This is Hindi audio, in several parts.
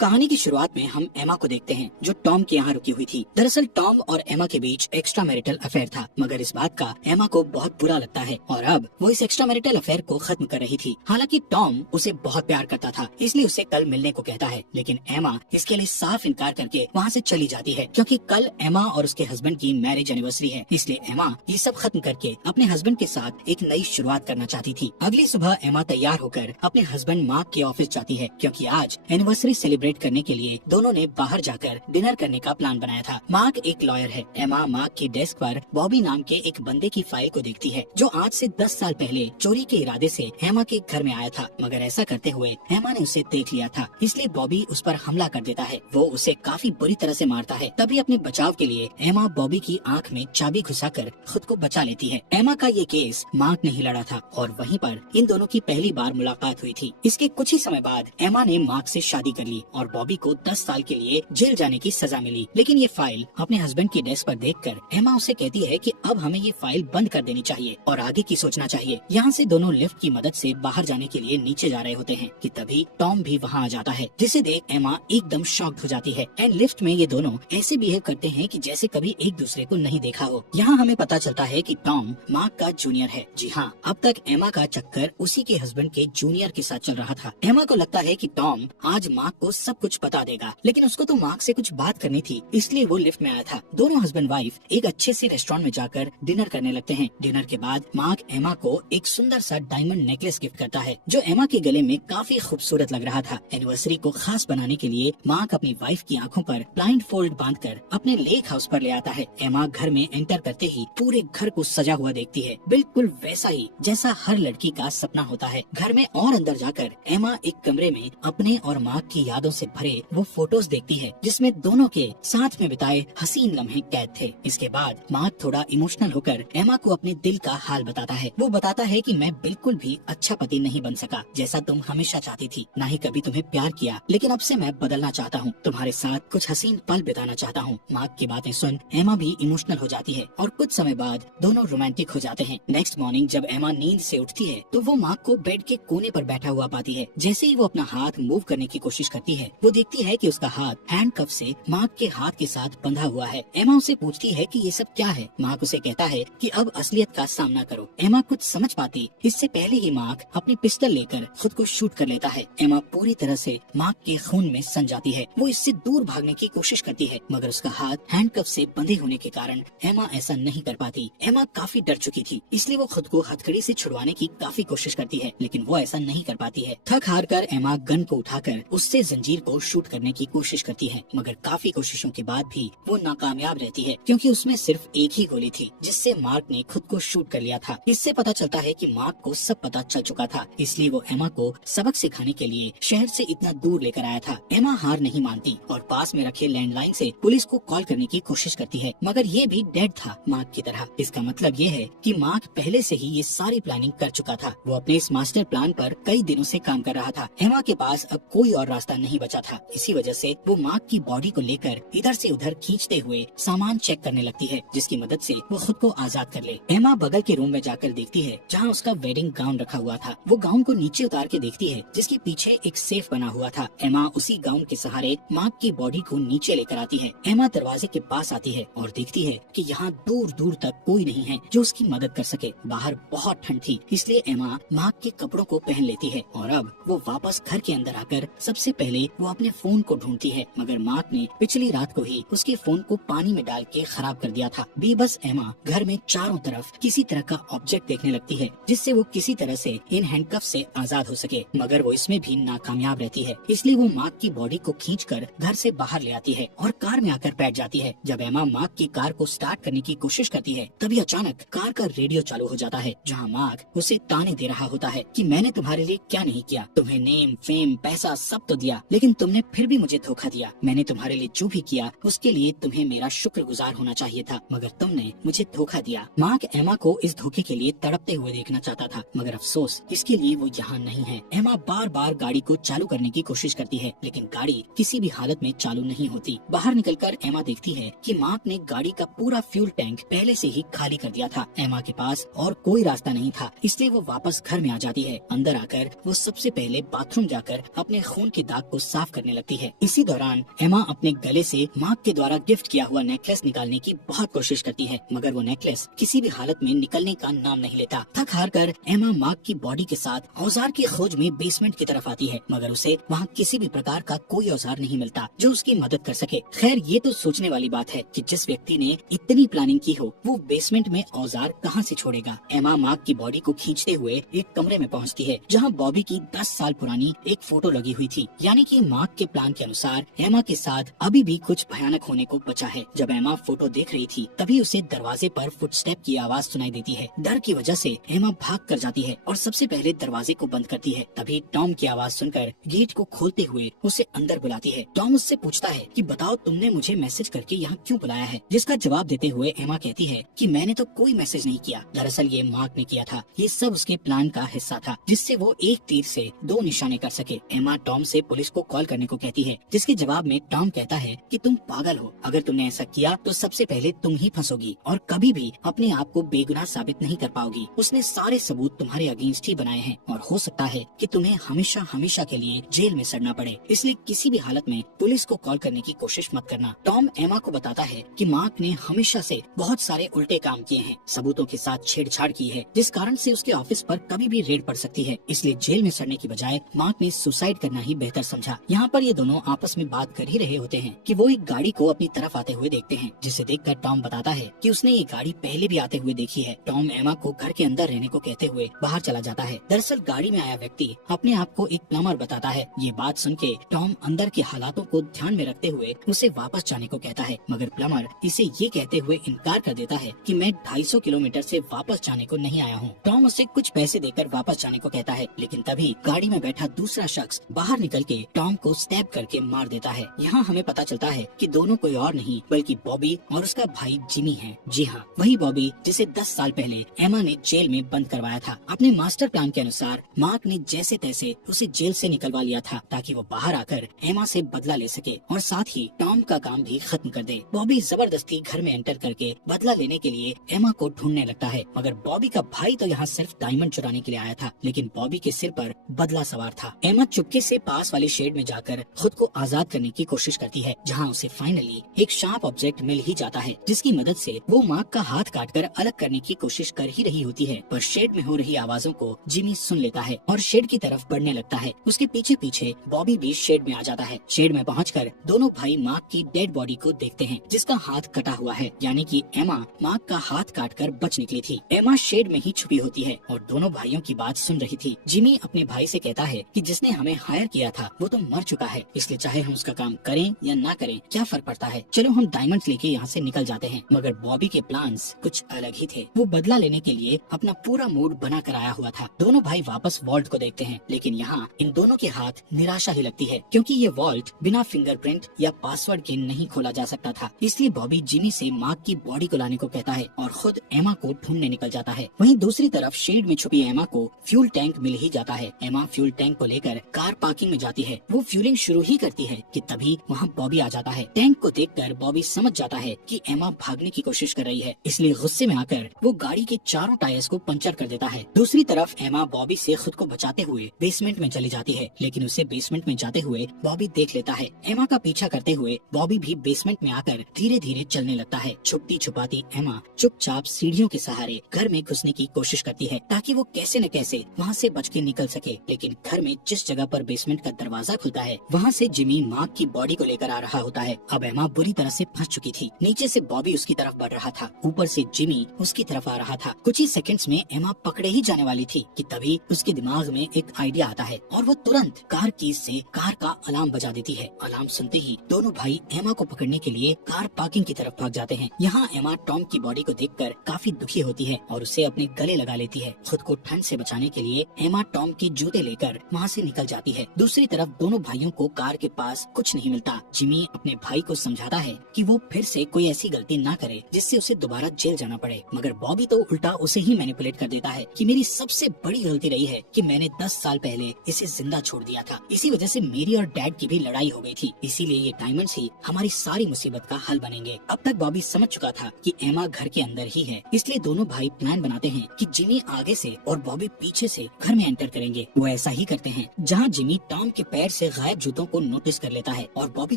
कहानी की शुरुआत में हम एमा को देखते हैं जो टॉम के यहाँ रुकी हुई थी। दरअसल टॉम और एमा के बीच एक्स्ट्रा मैरिटल अफेयर था, मगर इस बात का एमा को बहुत बुरा लगता है और अब वो इस एक्स्ट्रा मैरिटल अफेयर को खत्म कर रही थी। हालांकि टॉम उसे बहुत प्यार करता था, इसलिए उसे कल मिलने को कहता है, लेकिन एमा इसके लिए साफ इनकार करके वहाँ से चली जाती है क्योंकि कल एमा और उसके हस्बैंड की मैरिज एनिवर्सरी है। इसलिए एमा ये सब खत्म करके अपने हस्बैंड के साथ एक नई शुरुआत करना चाहती थी। अगली सुबह एमा तैयार होकर अपने हस्बैंड मार्क के ऑफिस जाती है क्योंकि आज एनिवर्सरी सेलिब्रेट करने के लिए दोनों ने बाहर जाकर डिनर करने का प्लान बनाया था। मार्क एक लॉयर है। एमा मार्क की डेस्क पर बॉबी नाम के एक बंदे की फाइल को देखती है जो आज से 10 साल पहले चोरी के इरादे से एमा के घर में आया था, मगर ऐसा करते हुए एमा ने उसे देख लिया था, इसलिए बॉबी उस पर हमला कर देता है। वो उसे काफी बुरी तरह से मारता है। तभी अपने बचाव के लिए एमा बॉबी की आंख में चाबी घुसाकर खुद को बचा लेती है। एमा का ये केस मार्क ने ही लड़ा था और वहीं पर इन दोनों की पहली बार मुलाकात हुई थी। इसके कुछ ही समय बाद एमा ने मार्क से शादी कर ली और बॉबी को 10 साल के लिए जेल जाने की सजा मिली। लेकिन ये फाइल अपने हस्बैंड की डेस्क पर देखकर एमा उसे कहती है कि अब हमें ये फाइल बंद कर देनी चाहिए और आगे की सोचना चाहिए। यहाँ से दोनों लिफ्ट की मदद से बाहर जाने के लिए नीचे जा रहे होते हैं कि तभी टॉम भी वहाँ आ जाता है, जिसे देख एमा एकदम शॉक्ड हो जाती है। एंड लिफ्ट में ये दोनों ऐसे बिहेव करते हैं कि जैसे कभी एक दूसरे को नहीं देखा हो। यहाँ हमें पता चलता है कि टॉम मार्क का जूनियर है। जी हाँ, अब तक एमा का चक्कर उसी के हस्बैंड के जूनियर के साथ चल रहा था। एमा को लगता है कि टॉम आज मार्क को सब कुछ बता देगा, लेकिन उसको तो मार्क से कुछ बात करनी थी, इसलिए वो लिफ्ट में आया था। दोनों हस्बैंड वाइफ एक अच्छे से रेस्टोरेंट में जाकर डिनर करने लगते हैं। डिनर के बाद मार्क एमा को एक सुंदर सा डायमंड नेकलेस गिफ्ट करता है जो एमा के गले में काफी खूबसूरत लग रहा था। एनिवर्सरी को खास बनाने के लिए मार्क अपनी वाइफ की आंखों पर ब्लाइंड फोल्ड बांधकर अपने लेक हाउस पर ले आता है। एमा घर में एंटर करते ही पूरे घर को सजा हुआ देखती है, बिल्कुल वैसा ही जैसा हर लड़की का सपना होता है। घर में और अंदर जाकर एमा एक कमरे में अपने और मार्क की यादों से भरे वो फोटोज देखती है जिसमें दोनों के साथ में बिताए हसीन लम्हे कैद थे। इसके बाद मार्क थोड़ा इमोशनल होकर एमा को अपने दिल का हाल बताता है। वो बताता है कि मैं बिल्कुल भी अच्छा पति नहीं बन सका जैसा तुम हमेशा चाहती थी, ना ही कभी तुम्हें प्यार किया, लेकिन अब से मैं बदलना चाहता हूँ, तुम्हारे साथ कुछ हसीन पल बिताना चाहता हूँ। मार्क की बातें सुन एमा भी इमोशनल हो जाती है और कुछ समय बाद दोनों रोमांटिक हो जाते हैं। नेक्स्ट मॉर्निंग जब एमा नींद से उठती है तो वो मार्क को बेड के कोने पर बैठा हुआ पाती है। जैसे ही वो अपना हाथ मूव करने की कोशिश करती है, वो देखती है कि उसका हाथ हैंडकफ से मार्क के हाथ के साथ बंधा हुआ है। एमा उसे पूछती है कि ये सब क्या है। मार्क उसे कहता है कि अब असलियत का सामना करो। एमा कुछ समझ पाती इससे पहले ही मार्क अपनी पिस्टल लेकर खुद को शूट कर लेता है। एमा पूरी तरह से मार्क के खून में सन जाती है। वो इससे दूर भागने की कोशिश करती है, मगर उसका हाथ हैंडकफ से बंधे होने के कारण एमा ऐसा नहीं कर पाती। एमा काफी डर चुकी थी, इसलिए वो खुद को हथकड़ी से छुड़वाने की काफी कोशिश करती है, लेकिन वो ऐसा नहीं कर पाती है। थक हार कर एमा गन को उठाकर उससे जंजीर को शूट करने की कोशिश करती है, मगर काफी कोशिशों के बाद भी वो नाकामयाब रहती है क्योंकि उसमें सिर्फ एक ही गोली थी जिससे मार्क ने खुद को शूट कर लिया था। इससे पता चलता है कि मार्क को सब पता चल चुका था, इसलिए वो एमा को सबक सिखाने के लिए शहर से इतना दूर लेकर आया था। एमा हार नहीं मानती और पास में रखे लैंडलाइन से पुलिस को कॉल करने की कोशिश करती है, मगर ये भी डेड था मार्क की तरह। इसका मतलब ये है कि मार्क पहले से ही ये सारी प्लानिंग कर चुका था। वो अपने इस मास्टर प्लान पर कई दिनों से काम कर रहा था। एमा के पास अब कोई और रास्ता नहीं बचा था। इसी वजह से वो मार्क की बॉडी को लेकर इधर से उधर खींचते हुए सामान चेक करने लगती है जिसकी मदद से वो खुद को आजाद कर ले। एमा बगल के रूम में जाकर देखती है जहाँ उसका वेडिंग गाउन रखा हुआ था। वो गाउन को नीचे उतार के देखती है जिसके पीछे एक सेफ बना हुआ था। एमा उसी गाउन के सहारे मार्क की बॉडी को नीचे लेकर आती है। एमा दरवाजे के पास आती है और देखती है कि यहाँ दूर दूर तक कोई नहीं है जो उसकी मदद कर सके। बाहर बहुत ठंड थी, इसलिए एमा मार्क के कपड़ों को पहन लेती है और अब वो वापस घर के अंदर आकर सबसे पहले वो अपने फोन को ढूंढती है, मगर मार्क ने पिछली रात को ही उसके फोन को पानी में डाल के खराब कर दिया था। बेबस एमा घर में चारों तरफ किसी तरह का ऑब्जेक्ट देखने लगती है जिससे वो किसी तरह से इन हैंडकफ से आजाद हो सके, मगर वो इसमें भी नाकामयाब रहती है। इसलिए वो मार्क की बॉडी को खींचकर घर से बाहर ले आती है और कार में आकर बैठ जाती है। जब एमा मार्क की कार को स्टार्ट करने की कोशिश करती है तभी अचानक कार का रेडियो चालू हो जाता है जहाँ मार्क उसे ताने दे रहा होता है कि मैंने तुम्हारे लिए क्या नहीं किया, तुम्हें नेम फेम पैसा सब तो दिया, लेकिन तुमने फिर भी मुझे धोखा दिया। मैंने तुम्हारे लिए जो भी किया उसके लिए तुम्हें मेरा शुक्रगुजार होना चाहिए था, मगर तुमने मुझे धोखा दिया। मार्क एमा को इस धोखे के लिए तड़पते हुए देखना चाहता था, मगर अफसोस इसके लिए वो यहाँ नहीं है। एमा बार बार गाड़ी को चालू करने की कोशिश करती है, लेकिन गाड़ी किसी भी हालत में चालू नहीं होती। बाहर निकलकर एमा देखती है कि मार्क ने गाड़ी का पूरा फ्यूल टैंक पहले से ही खाली कर दिया था। एमा के पास और कोई रास्ता नहीं था, इसलिए वो वापस घर में आ जाती है। अंदर आकर वो सबसे पहले बाथरूम जाकर अपने खून के दाग को साफ करने लगती है। इसी दौरान एमा अपने गले से मार्क के द्वारा गिफ्ट किया हुआ नेकलेस निकालने की बहुत कोशिश करती है, मगर वो नेकलेस किसी भी हालत में निकलने का नाम नहीं लेता। थक हार कर एमा मार्क की बॉडी के साथ औजार की खोज में बेसमेंट की तरफ आती है, मगर उसे वहाँ किसी भी प्रकार का कोई औजार नहीं मिलता जो उसकी मदद कर सके। खैर, ये तो सोचने वाली बात है कि जिस व्यक्ति ने इतनी प्लानिंग की हो वो बेसमेंट में औजार कहाँ से छोड़ेगा। एमा मार्क की बॉडी को खींचते हुए एक कमरे में पहुँचती है जहाँ बॉबी की 10 साल पुरानी एक फोटो लगी हुई थी, यानी कि मार्क के प्लान के अनुसार एमा के साथ अभी भी कुछ भयानक होने को बचा है। जब एमा फोटो देख रही थी तभी उसे दरवाजे पर फुटस्टेप की आवाज सुनाई देती है। डर की वजह से एमा भाग कर जाती है और सबसे पहले दरवाजे को बंद करती है। तभी टॉम की आवाज सुनकर गेट को खोलते हुए उसे अंदर बुलाती है। टॉम उससे पूछता है कि बताओ तुमने मुझे मैसेज करके यहाँ क्यों बुलाया है, जिसका जवाब देते हुए एमा कहती है कि मैंने तो कोई मैसेज नहीं किया, दरअसल ये मार्क ने किया था। ये सब उसके प्लान का हिस्सा था जिससे वो एक तीर से 2 निशाने कर सके। एमा टॉम से पुलिस को कॉल करने को कहती है, जिसके जवाब में टॉम कहता है कि तुम पागल हो, अगर तुमने ऐसा किया तो सबसे पहले तुम ही फंसोगी और कभी भी अपने आप को बेगुनाह साबित नहीं कर पाओगी। उसने सारे सबूत तुम्हारे अगेंस्ट ही बनाए हैं और हो सकता है कि तुम्हें हमेशा हमेशा के लिए जेल में सड़ना पड़े, इसलिए किसी भी हालत में पुलिस को कॉल करने की कोशिश मत करना। टॉम एमा को बताता है कि मार्क ने हमेशा से बहुत सारे उल्टे काम किए हैं, सबूतों के साथ छेड़छाड़ की है, जिस कारण से उसके ऑफिस पर कभी भी रेड पड़ सकती है, इसलिए जेल में सड़ने की बजाय मार्क ने सुसाइड करना ही बेहतर समझा। यहाँ पर ये दोनों आपस में बात कर ही रहे होते हैं कि वो एक गाड़ी को अपनी तरफ आते हुए देखते हैं, जिसे देखकर टॉम बताता है कि उसने ये गाड़ी पहले भी आते हुए देखी है। टॉम एमा को घर के अंदर रहने को कहते हुए बाहर चला जाता है। दरअसल गाड़ी में आया व्यक्ति अपने आप को एक प्लम्बर बताता है। ये बात सुन के टॉम अंदर के हालातों को ध्यान में रखते हुए उसे वापस जाने को कहता है, मगर प्लम्बर इसे ये कहते हुए इनकार कर देता है कि मैं 250 किलोमीटर से वापस जाने को नहीं आया हूँ। टॉम उसे कुछ पैसे देकर वापस जाने को कहता है, लेकिन तभी गाड़ी में बैठा दूसरा शख्स बाहर निकल के टॉम को स्टैब करके मार देता है। यहाँ हमें पता चलता है कि दोनों कोई और नहीं बल्कि बॉबी और उसका भाई जिमी है। जी हाँ, वही बॉबी जिसे 10 साल पहले एमा ने जेल में बंद करवाया था। अपने मास्टर प्लान के अनुसार मार्क ने जैसे तैसे उसे जेल से निकलवा लिया था ताकि वो बाहर आकर एमा से बदला ले सके और साथ ही टॉम का काम भी खत्म कर दे। बॉबी जबरदस्ती घर में एंटर करके बदला लेने के लिए एमा को ढूंढने लगता है, मगर बॉबी का भाई तो यहाँ सिर्फ डायमंड चुराने के लिए आया था, लेकिन बॉबी के सिर पर बदला सवार था। एमा चुपके से पास वाले शेड में जाकर खुद को आजाद करने की कोशिश करती है, जहाँ उसे फाइनली एक शार्प ऑब्जेक्ट मिल ही जाता है, जिसकी मदद से वो मार्क का हाथ काटकर अलग करने की कोशिश कर ही रही होती है, पर शेड में हो रही आवाजों को जिमी सुन लेता है और शेड की तरफ बढ़ने लगता है। उसके पीछे पीछे बॉबी भी शेड में आ जाता है। शेड में पहुंचकर दोनों भाई मार्क की डेड बॉडी को देखते हैं, जिसका हाथ कटा हुआ है, यानी कि एमा मार्क का हाथ काटकर बच निकली थी। एमा शेड में ही छुपी होती है और दोनों भाइयों की बात सुन रही थी। जिमी अपने भाई से कहता है कि जिसने हमें हायर किया था वो तो मर चुका है, इसलिए चाहे हम उसका काम करें या ना करें क्या फर्क पड़ता है, चलो हम डायमंड्स लेके यहाँ से निकल जाते हैं। मगर बॉबी के प्लान्स कुछ अलग ही थे। वो बदला लेने के लिए अपना पूरा मूड बना कर आया हुआ था। दोनों भाई वापस वॉल्ट को देखते हैं, लेकिन यहाँ इन दोनों के हाथ निराशा ही लगती है, क्योंकि ये वॉल्ट बिना फिंगरप्रिंट या पासवर्ड के नहीं खोला जा सकता था। इसलिए बॉबी जिमी से मार्क की बॉडी को लाने को कहता है और खुद एमा को ढूंढने निकल जाता है। वहीं दूसरी तरफ शेड में छुपी एमा को फ्यूल टैंक मिल ही जाता है। एमा फ्यूल टैंक को लेकर कार पार्किंग में जाती है। वो फ्यूलिंग शुरू ही करती है कि तभी वहाँ बॉबी आ जाता है। टैंक को देखकर बॉबी समझ जाता है कि एमा भागने की कोशिश कर रही है, इसलिए गुस्से में आकर वो गाड़ी के चारों टायर्स को पंचर कर देता है। दूसरी तरफ एमा बॉबी से खुद को बचाते हुए बेसमेंट में चली जाती है, लेकिन उसे बेसमेंट में जाते हुए बॉबी देख लेता है। एमा का पीछा करते हुए बॉबी भी बेसमेंट में आकर धीरे धीरे चलने लगता है। छुपती छुपाती एमा चुपचाप सीढ़ियों के सहारे घर में घुसने की कोशिश करती है ताकि वो कैसे न कैसे वहाँ से बच के निकल सके, लेकिन घर में जिस जगह पर बेसमेंट का दरवाजा खुलता है वहाँ से जिमी मार्क की बॉडी को लेकर आ रहा होता है। अब एमा बुरी तरह से फंस चुकी थी। नीचे से बॉबी उसकी तरफ बढ़ रहा था, ऊपर से जिमी उसकी तरफ आ रहा था। कुछ ही सेकंड्स में एमा पकड़े ही जाने वाली थी कि तभी उसके दिमाग में एक आइडिया आता है और वो तुरंत कार कीज से कार का अलार्म बजा देती है। अलार्म सुनते ही दोनों भाई एमा को पकड़ने के लिए कार पार्किंग की तरफ भाग जाते हैं। यहाँ एमा टॉम की बॉडी को देखकर काफी दुखी होती है और उसे अपने गले लगा लेती है। खुद को ठंड से बचाने के लिए एमा टॉम के जूते लेकर वहाँ से निकल जाती है। दूसरी तरफ दोनों भाइयों को कार के पास कुछ नहीं मिलता। जिमी अपने भाई को समझाता है कि वो फिर से कोई ऐसी गलती ना करे जिससे उसे दोबारा जेल जाना पड़े, मगर बॉबी तो उल्टा उसे ही मैनिपुलेट कर देता है कि मेरी सबसे बड़ी गलती रही है कि मैंने 10 साल पहले इसे जिंदा छोड़ दिया था। इसी वजह से मेरी और डैड की भी लड़ाई हो गई थी, इसीलिए ये डायमंड्स ही हमारी सारी मुसीबत का हल बनेंगे। अब तक बॉबी समझ चुका था कि एमा घर के अंदर ही है, इसलिए दोनों भाई प्लान बनाते हैं कि जिमी आगे से और बॉबी पीछे से घर में एंटर करेंगे। वो ऐसा ही करते हैं। जहाँ जिमी टॉम के पैर से गायब जूतों को नोटिस कर लेता है और बॉबी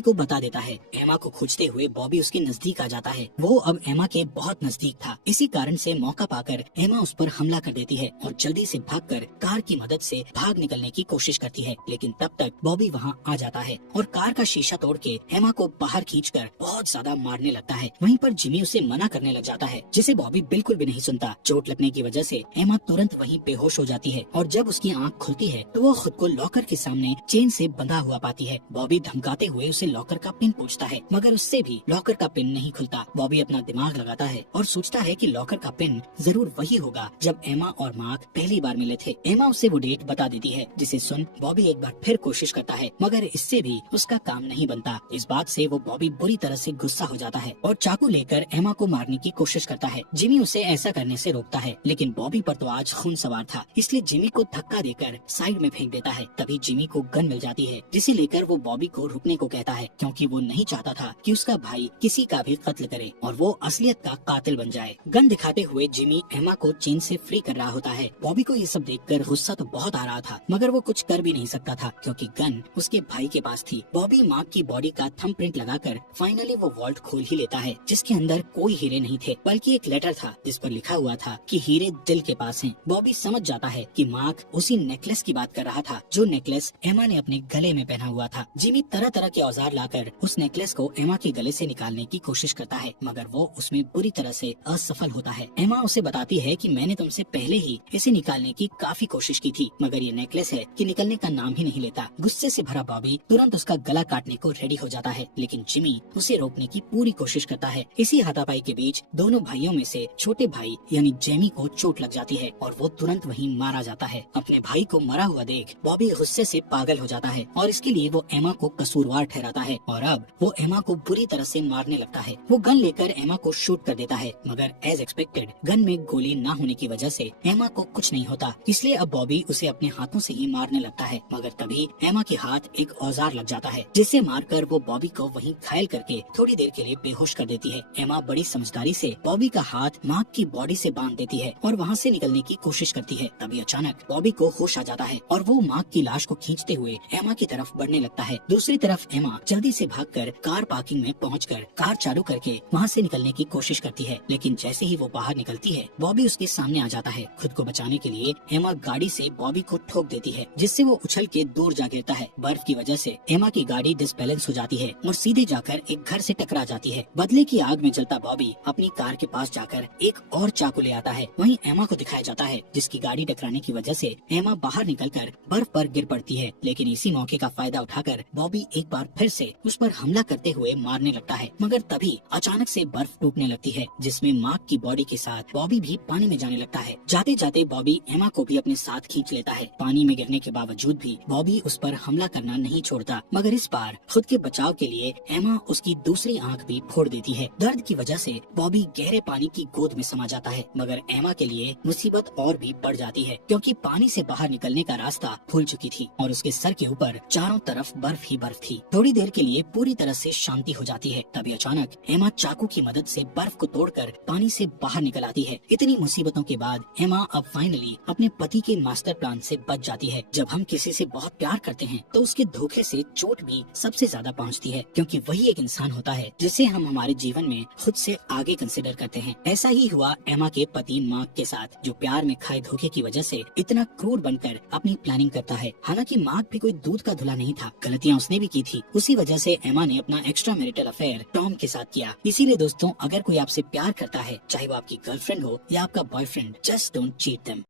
को बता देता है। एमा को खोजते हुए बॉबी उसके नजदीक आ जाता है। वो अब एमा के बहुत नजदीक था। इसी कारण से मौका पाकर एमा उस पर हमला कर देती है और जल्दी से भागकर कार की मदद से भाग निकलने की कोशिश करती है, लेकिन तब तक बॉबी वहाँ आ जाता है और कार का शीशा तोड़ के एमा को बाहर खींचकर बहुत ज्यादा मारने लगता है। वहीं पर जिमी उसे मना करने लग जाता है, जिसे बॉबी बिल्कुल भी नहीं सुनता। चोट लगने की वजह से एमा तुरंत वहीं बेहोश हो जाती है और जब उसकी आंख खुलती है तो वो खुद को लॉकर के सामने चेन से बंधा हुआ पाती है। बॉबी धमकाते हुए उसे लॉकर का पिन पूछता है, मगर उससे भी लॉकर का पिन नहीं खुलता। बॉबी अपना दिमाग लगाता है और सोचता है कि लॉकर का पिन जरूर वही होगा जब एमा और मार्क पहली बार मिले थे। एमा उसे वो डेट बता देती है, जिसे सुन बॉबी एक बार फिर कोशिश करता है, मगर इससे भी उसका काम नहीं बनता। इस बात से वो बॉबी बुरी तरह से गुस्सा हो जाता है और चाकू लेकर एमा को मारने की कोशिश करता है। जिमी उसे ऐसा करने से रोकता है, लेकिन बॉबी पर तो आज खून सवार था, इसलिए जिमी को धक्का देकर साइड में फेंक देता है। तभी जिमी को गन मिल जाती है, जिसे लेकर वो बॉबी को रुकने को कहता है, क्योंकि वो नहीं चाहता था कि उसका भाई किसी का भी कत्ल करे और वो असलियत का कातिल बन जाए। गन दिखाते हुए जिमी एमा को चेन से फ्री कर रहा होता है। बॉबी को ये सब देखकर गुस्सा तो बहुत आ रहा था, मगर वो कुछ कर भी नहीं सकता था क्योंकि गन उसके भाई के पास थी। बॉबी मार्क की बॉडी का थंबप्रिंट लगाकर फाइनली वो वॉल्ट खोल ही लेता है, जिसके अंदर कोई हीरे नहीं थे, बल्कि एक लेटर था जिस पर लिखा हुआ था कि हीरे दिल के पास हैं। बॉबी समझ जाता है कि मार्क उसी नेकलेस की बात कर रहा था, जो नेकलेस एमा ने अपने गले में पहना हुआ था। जिमी तरह तरह के औजार लाकर उस नेकलेस को एमा के गले से निकालने की कोशिश करता है, मगर वो उसमें बुरी तरह से असफल होता है। एमा उसे बताती है कि मैंने तुमसे पहले ही इसे निकालने की काफी कोशिश की थी, मगर ये नेकलेस है कि निकलने का नाम ही नहीं लेता। गुस्से से भरा बॉबी तुरंत उसका गला काटने को रेडी हो जाता है, लेकिन जिमी उसे रोकने की पूरी कोशिश करता है। इसी हाथापाई के बीच दोनों भाइयों में से छोटे भाई यानी जेमी को चोट लग जाती है और वो तुरंत वहीं मारा जाता है। अपने भाई को मरा हुआ देख बॉबी गुस्से से पागल हो जाता है और इसके लिए वो एमा को कसूरवार ठहराता है और अब वो एमा को बुरी तरह से मारने लगता है। वो गन लेकर एमा को शूट कर देता है, मगर एज एक्सपेक्टेड गन में गोली न होने की वजह से एमा को कुछ नहीं होता, इसलिए अब बॉबी उसे अपने हाथों से ही मारने लगता है। मगर तभी एमा के हाथ एक औजार लग जाता है, जिसे मारकर वो बॉबी को वहीं घायल करके थोड़ी देर के लिए बेहोश कर देती है। एमा बड़ी समझदारी से बॉबी का हाथ मार्क की बॉडी से बांध देती है और वहाँ से निकलने की कोशिश करती है। तभी अचानक बॉबी को होश आ जाता है और वो मार्क की लाश को खींचते हुए एमा की तरफ बढ़ने लगता है। दूसरी तरफ एमा जल्दी से भागकर कार पार्किंग में पहुंचकर कार चालू करके वहाँ से निकलने की कोशिश करती है, लेकिन जैसे ही वो बाहर निकलती है बॉबी उसके सामने आ जाता है। खुद को बचाने के लिए एमा गाड़ी से बॉबी को ठोक देती है, जिससे वो उछल के दूर जा गिरता है। बर्फ की वजह से एमा की गाड़ी डिसबैलेंस हो जाती है और सीधे जाकर एक घर से टकरा जाती है। बदले की आग में जलता बॉबी अपनी कार के पास जाकर एक और चाकू ले आता है। वहीं एमा को दिखाया जाता है, जिसकी गाड़ी टकराने की वजह से एमा बाहर निकलकर बर्फ पर गिर पड़ती है, लेकिन इसी मौके का फायदा उठाकर बॉबी एक बार फिर से उस पर हमला करते हुए मारने लगता है। मगर तभी अचानक से बर्फ टूटने लगती है, जिसमें मार्क की बॉडी के साथ बॉबी भी पानी में जाने लगता है। जाते जाते बॉबी एमा को भी अपने साथ खींच लेता है। पानी में गिरने के बावजूद भी बॉबी उस पर हमला करना नहीं छोड़ता, मगर इस बार खुद के बचाव के लिए एमा उसकी दूसरी आंख भी फोड़ देती है। दर्द की वजह से बॉबी गहरे पानी की गोद में समा जाता है, मगर एमा के लिए मुसीबत और भी बढ़ जाती है, क्योंकि पानी से बाहर निकलने का रास्ता खुल चुकी थी और उसके सर के ऊपर चारों तरफ बर्फ ही बर्फ थी। थोड़ी देर के लिए पूरी तरह से शांति हो जाती है। तभी अचानक एमा चाकू की मदद से बर्फ को तोड़कर पानी से बाहर निकल आती है। इतनी मुसीबतों के बाद एमा अब फाइनली अपने पति के मास्टर प्लान से बच जाती है। जब हम किसी से बहुत प्यार करते हैं तो उसके धोखे से चोट भी सबसे ज्यादा पहुंचती है, क्योंकि वही एक इंसान होता है जिसे हम हमारे जीवन में खुद से आगे कंसिडर करते हैं। ऐसा ही हुआ एमा के पति मार्क के साथ, जो प्यार में खाए धोखे की वजह से इतना क्रूर बनकर अपनी प्लानिंग करता है। हालांकि मार्क भी कोई दूध का धुला नहीं था, गलतियाँ उसने भी की थी। उसी वजह से एमा ने अपना एक्स्ट्रा मैरिटल अफेयर टॉम के साथ किया। इसीलिए दोस्तों, अगर कोई आपसे प्यार करता है, चाहे वो आपकी गर्लफ्रेंड हो या आपका boyfriend, just don't cheat them.